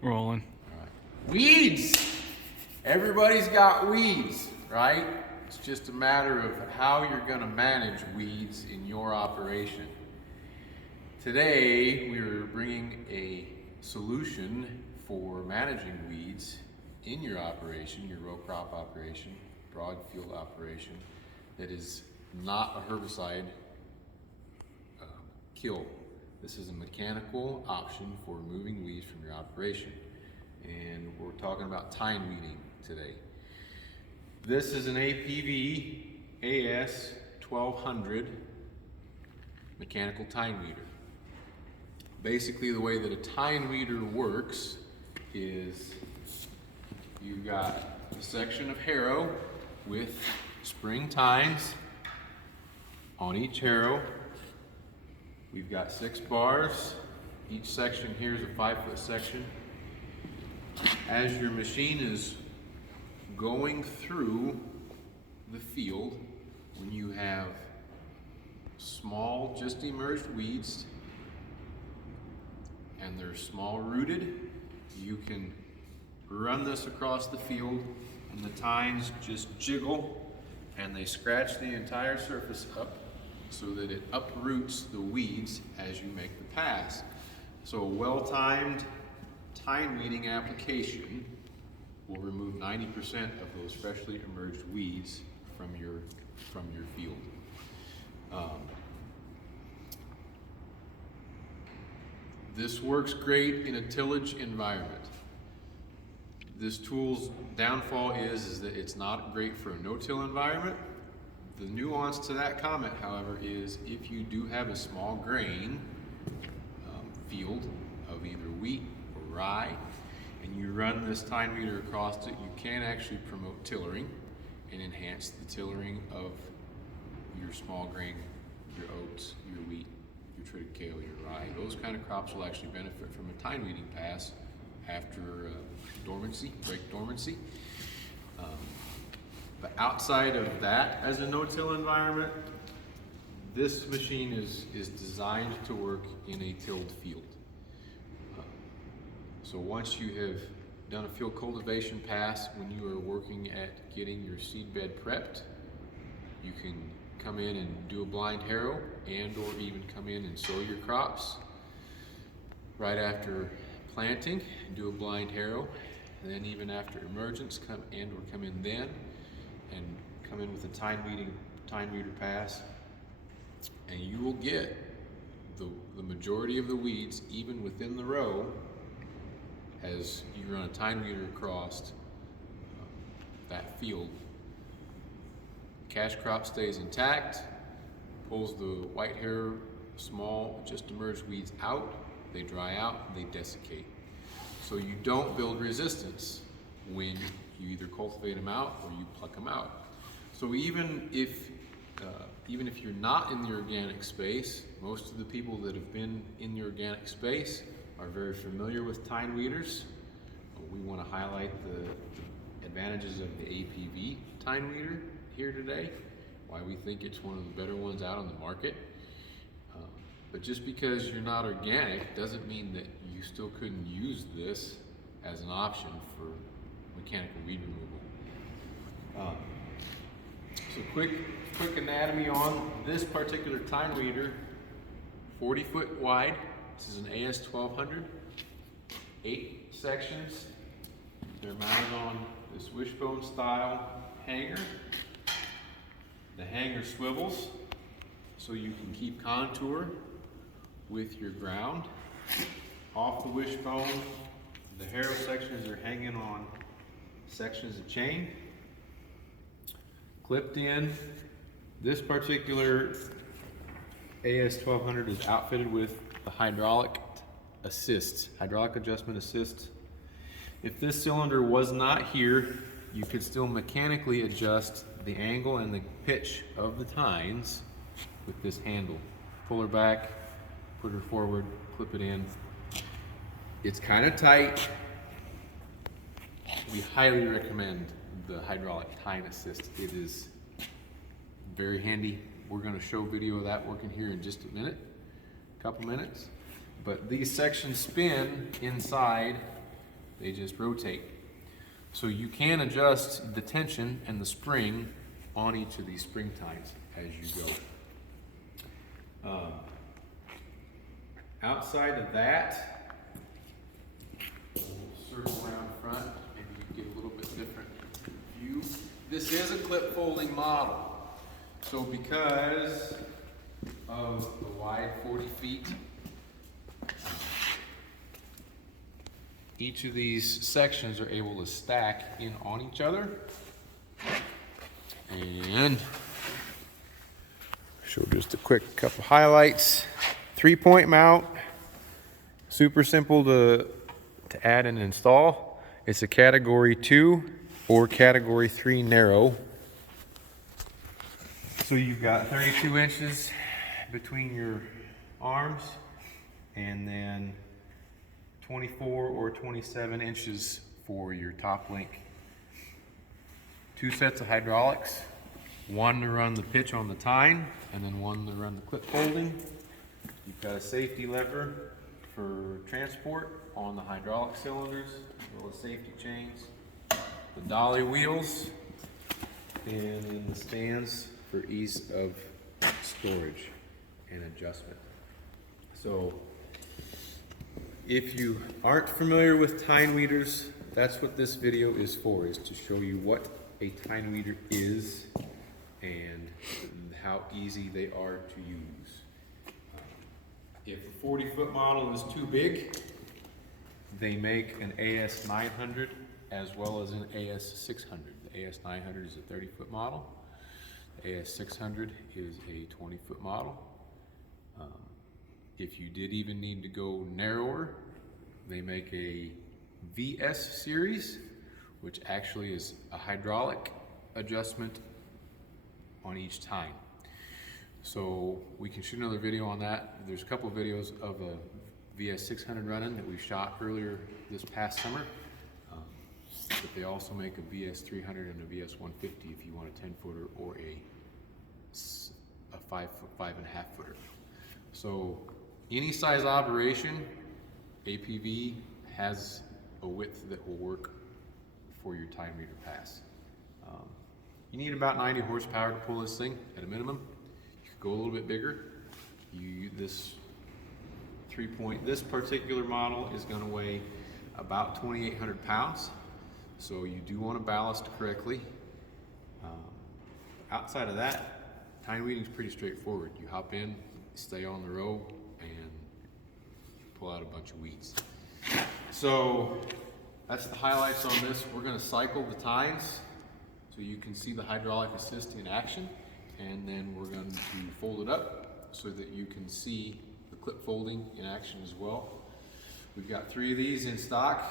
Rolling. All right. Weeds! Everybody's got weeds, right? It's just a matter of how you're going to manage weeds in your operation. Today, we're bringing a solution for managing weeds in your operation, your row crop operation, broad field operation, that is not a herbicide kill. This is a mechanical option for removing weeds from your operation. And we're talking about tine weeding today. This is an APV AS 1200 mechanical tine weeder. Basically, the way that a tine weeder works is you've got a section of harrow with spring tines on each harrow. We've got 6 bars. Each section here is a 5-foot section. As your machine is going through the field, when you have small, just emerged weeds, and they're small rooted, you can run this across the field, and the tines just jiggle, and they scratch the entire surface up so that it uproots the weeds as you make the pass. So a well-timed tine weeding application will remove 90% of those freshly emerged weeds from your field. This works great in a tillage environment. This tool's downfall is that it's not great for a no-till environment. The nuance to that comment, however, is if you do have a small grain field of either wheat or rye, and you run this tine weeder across it, you can actually promote tillering and enhance the tillering of your small grain, your oats, your wheat, your treated kale, your rye. Those kind of crops will actually benefit from a tine weeding pass after break dormancy. But outside of that, as a no-till environment, this machine is designed to work in a tilled field. So once you have done a field cultivation pass, when you are working at getting your seed bed prepped, you can come in and do a blind harrow and or even come in and sow your crops. Right after planting, do a blind harrow, and then even after emergence, come in then and come in with a tine weeder pass, and you will get the majority of the weeds even within the row as you run a tine weeder across that field. Cash crop stays intact, pulls the white hair, small, just emerged weeds out, they dry out, they desiccate. So you don't build resistance when you either cultivate them out or you pluck them out. So even if you're not in the organic space, most of the people that have been in the organic space are very familiar with tine weeders. We want to highlight the advantages of the APV tine weeder here today, why we think it's one of the better ones out on the market. But just because you're not organic doesn't mean that you still couldn't use this as an option for mechanical weed removal. So quick anatomy on this particular tine weeder. 40 foot wide. This is an AS 1200. 8 sections. They're mounted on this wishbone style hanger. The hanger swivels so you can keep contour with your ground. Off the wishbone, the harrow sections are hanging on sections of chain. Clipped in. This particular AS 1200 is outfitted with a hydraulic adjustment assist. If this cylinder was not here, you could still mechanically adjust the angle and the pitch of the tines with this handle. Pull her back, put her forward, clip it in. It's kind of tight. We highly recommend the hydraulic tine assist. It is very handy. We're going to show video of that working here in just a couple minutes. But these sections spin inside they just rotate. So you can adjust the tension and the spring on each of these spring tines as you go. Outside of that, we'll circle around front and you get a little bit different view. This is a clip folding model. So because of the wide 40 feet, each of these sections are able to stack in on each other. And show just a quick couple highlights. 3-point mount, super simple to add and install. It's a category 2 or category 3 narrow. So you've got 32 inches between your arms and then 24 or 27 inches for your top link. 2 sets of hydraulics, one to run the pitch on the tine and then one to run the clip folding. You've got a safety lever for transport on the hydraulic cylinders, as well as safety chains, the dolly wheels, and then the stands for ease of storage and adjustment. So if you aren't familiar with tine weeders, that's what this video is for, is to show you what a tine weeder is and how easy they are to use. If a 40-foot model is too big, they make an AS 900 as well as an AS 600. The AS 900 is a 30-foot model. The AS 600 is a 20-foot model. If you did even need to go narrower, they make a VS series, which actually is a hydraulic adjustment on each tine. So we can shoot another video on that. There's a couple of videos of a VS 600 running that we shot earlier this past summer. But they also make a VS 300 and a VS 150 if you want a 10-footer or a 5'5" footer. So any size operation, APV has a width that will work for your Tine Weeder pass. You need about 90 horsepower to pull this thing at a minimum. You could go a little bit bigger. This particular model is going to weigh about 2,800 pounds. So you do want to ballast correctly. Outside of that, tine weeding is pretty straightforward. You hop in, stay on the row, and pull out a bunch of weeds. So that's the highlights on this. We're going to cycle the tines so you can see the hydraulic assist in action, and then we're going to fold it up so that you can see the clip folding in action as well. We've got 3 of these in stock,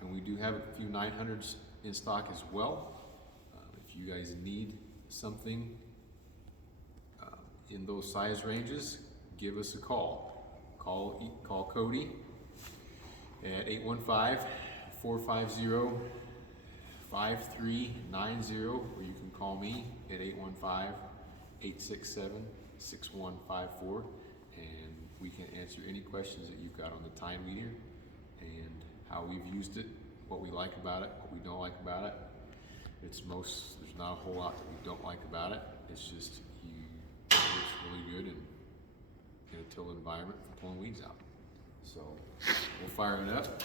and we do have a few 900s in stock as well. If you guys need something in those size ranges, give us a call. Call Cody at 815-450-5390, or you can call me at 815-867-6154, and we can answer any questions that you've got on the Tine Weeder and how we've used it, what we like about it, what we don't like about it. There's not a whole lot that we don't like about it. It's just it works really good in a tilled environment for pulling weeds out. So we'll fire it up.